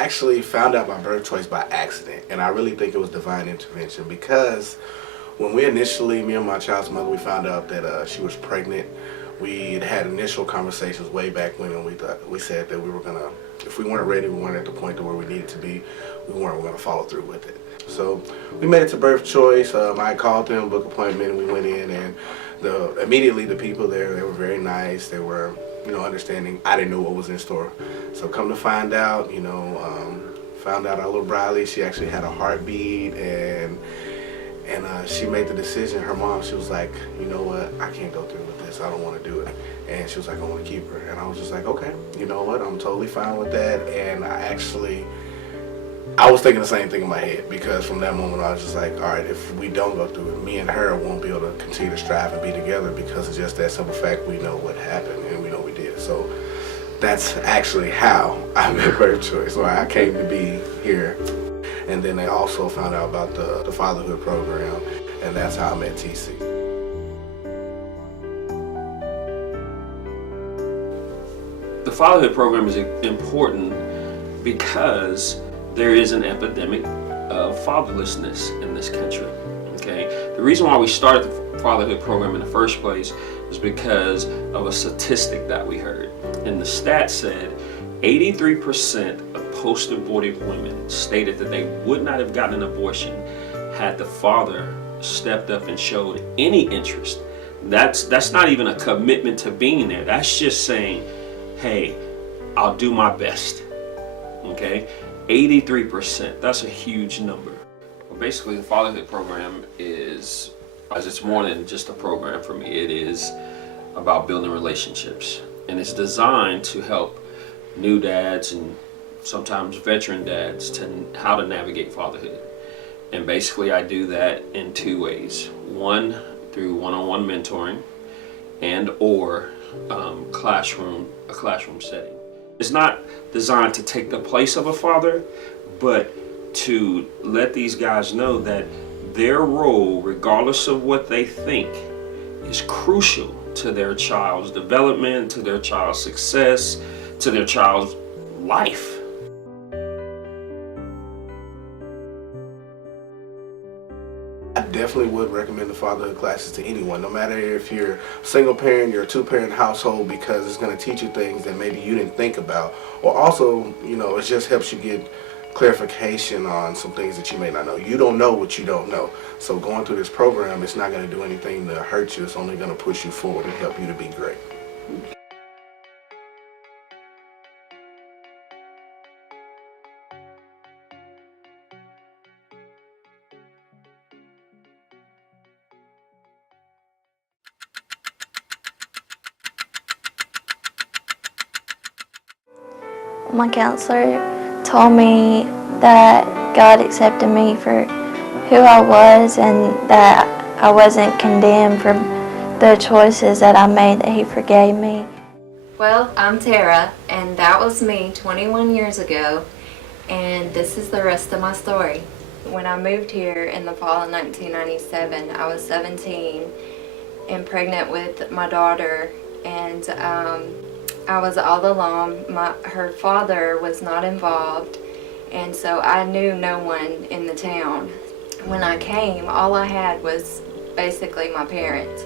actually found out my birth choice by accident, and I really think it was divine intervention, because when we initially, me and my child's mother, we found out that she was pregnant. We had initial conversations way back when, and we said that we were gonna, if we weren't ready, we weren't at the point to where we needed to be, we weren't gonna follow through with it. So we made it to birth choice. I called them, booked an appointment, and we went in, and immediately the people there, they were very nice. They were, understanding. I didn't know what was in store. So come to find out, found out our little Briley, she actually had a heartbeat, and she made the decision. Her mom, she was like, you know what, I can't go through with this. I don't want to do it. And she was like, I want to keep her. And I was just like, okay, you know what, I'm totally fine with that. And I was thinking the same thing in my head, because from that moment I was just like, all right, if we don't go through it, me and her won't be able to continue to strive and be together, because it's just that simple fact. We know what happened, and we know we did. So that's actually how I met birth choice, why I came to be here. And then they also found out about the fatherhood program, and that's how I met TC. The fatherhood program is important because there is an epidemic of fatherlessness in this country. Okay, the reason why we started the fatherhood program in the first place is because of a statistic that we heard, and the stat said 83% of post-abortive women stated that they would not have gotten an abortion had the father stepped up and showed any interest. That's not even a commitment to being there. That's just saying, hey, I'll do my best. Okay, 83%, that's a huge number. Well, basically the fatherhood program is, as it's more than just a program for me, it is about building relationships, and it's designed to help new dads and sometimes veteran dads to how to navigate fatherhood. And basically I do that in two ways. One, through one-on-one mentoring, and or a classroom setting. It's not designed to take the place of a father, but to let these guys know that their role, regardless of what they think, is crucial to their child's development, to their child's success, to their child's life. I definitely would recommend the fatherhood classes to anyone, no matter if you're a single parent, you're a two-parent household, because it's going to teach you things that maybe you didn't think about, or also, it just helps you get clarification on some things that you may not know. You don't know what you don't know. So going through this program, it's not going to do anything to hurt you. It's only going to push you forward and help you to be great. My counselor told me that God accepted me for who I was, and that I wasn't condemned for the choices that I made, that He forgave me. Well, I'm Tara, and that was me 21 years ago, and this is the rest of my story. When I moved here in the fall of 1997, I was 17 and pregnant with my daughter, and I was all alone. Her father was not involved, and so I knew no one in the town. When I came, all I had was basically my parents.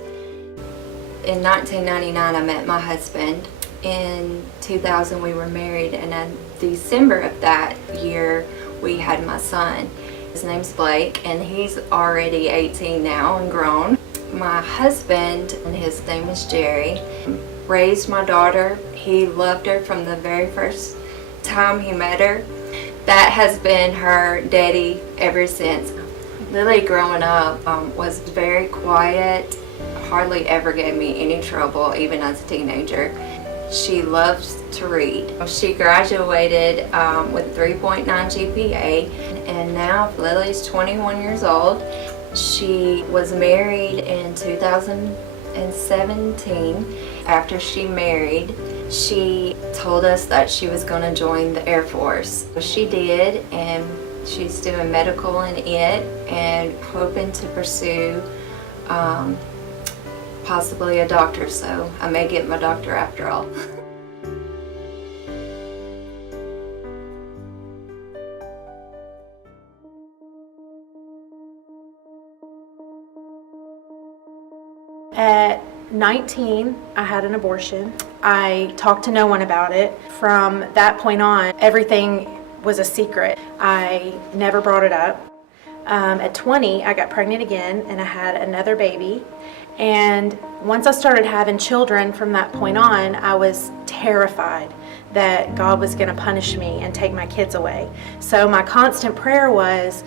In 1999, I met my husband. In 2000, we were married, and in December of that year, we had my son. His name's Blake, and he's already 18 now and grown. My husband, and his name is Jerry, raised my daughter. He loved her from the very first time he met her. That has been her daddy ever since. Lily, growing up, was very quiet, hardly ever gave me any trouble, even as a teenager. She loves to read. She graduated with 3.9 GPA, and now Lily's 21 years old. She was married in 2017. After she married, she told us that she was going to join the Air Force. She did, and she's doing medical in it and hoping to pursue possibly a doctor, so I may get my doctor after all. At 19, I had an abortion. I talked to no one about it. From that point on, everything was a secret. I never brought it up. At 20, I got pregnant again and I had another baby. And once I started having children from that point on, I was terrified that God was going to punish me and take my kids away. So my constant prayer was,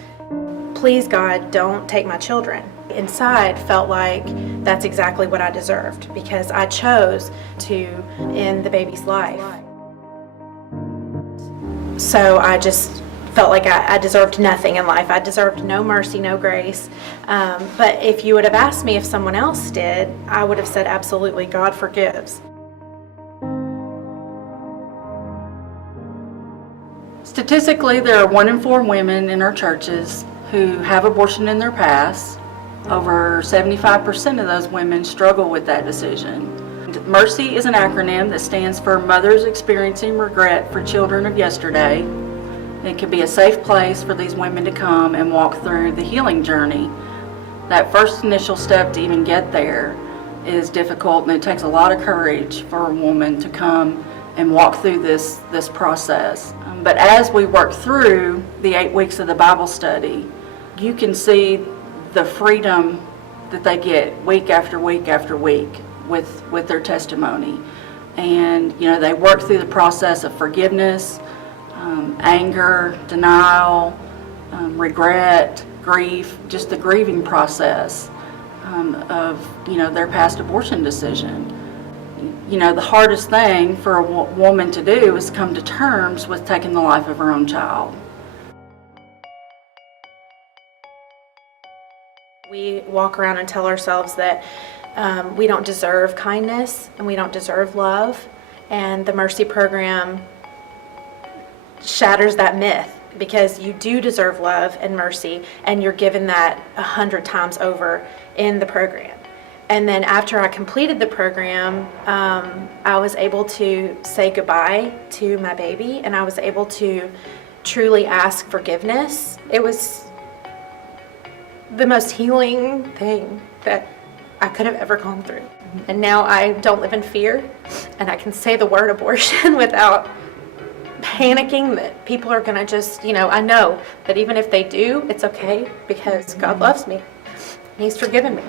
please God, don't take my children. Inside felt like that's exactly what I deserved because I chose to end the baby's life. So I just felt like I deserved nothing in life. I deserved no mercy, no grace. But if you would have asked me if someone else did, I would have said absolutely, God forgives. Statistically, there are 1 in 4 women in our churches who have abortion in their past. Over 75% of those women struggle with that decision. Mercy is an acronym that stands for Mothers Experiencing Regret for Children of Yesterday. It can be a safe place for these women to come and walk through the healing journey. That first initial step to even get there is difficult, and it takes a lot of courage for a woman to come and walk through this process. But as we work through the 8 weeks of the Bible study, you can see the freedom that they get week after week after week with their testimony. And they work through the process of forgiveness, anger, denial, regret, grief, just the grieving process of their past abortion decision. The hardest thing for a woman to do is come to terms with taking the life of her own child. We walk around and tell ourselves that we don't deserve kindness and we don't deserve love, and the Mercy program shatters that myth because you do deserve love and mercy, and you're given that 100 times over in the program. And then after I completed the program, I was able to say goodbye to my baby, and I was able to truly ask forgiveness. It was the most healing thing that I could have ever gone through. And now I don't live in fear, and I can say the word abortion without panicking that people are gonna just, I know that even if they do, it's okay because God loves me. He's forgiven me.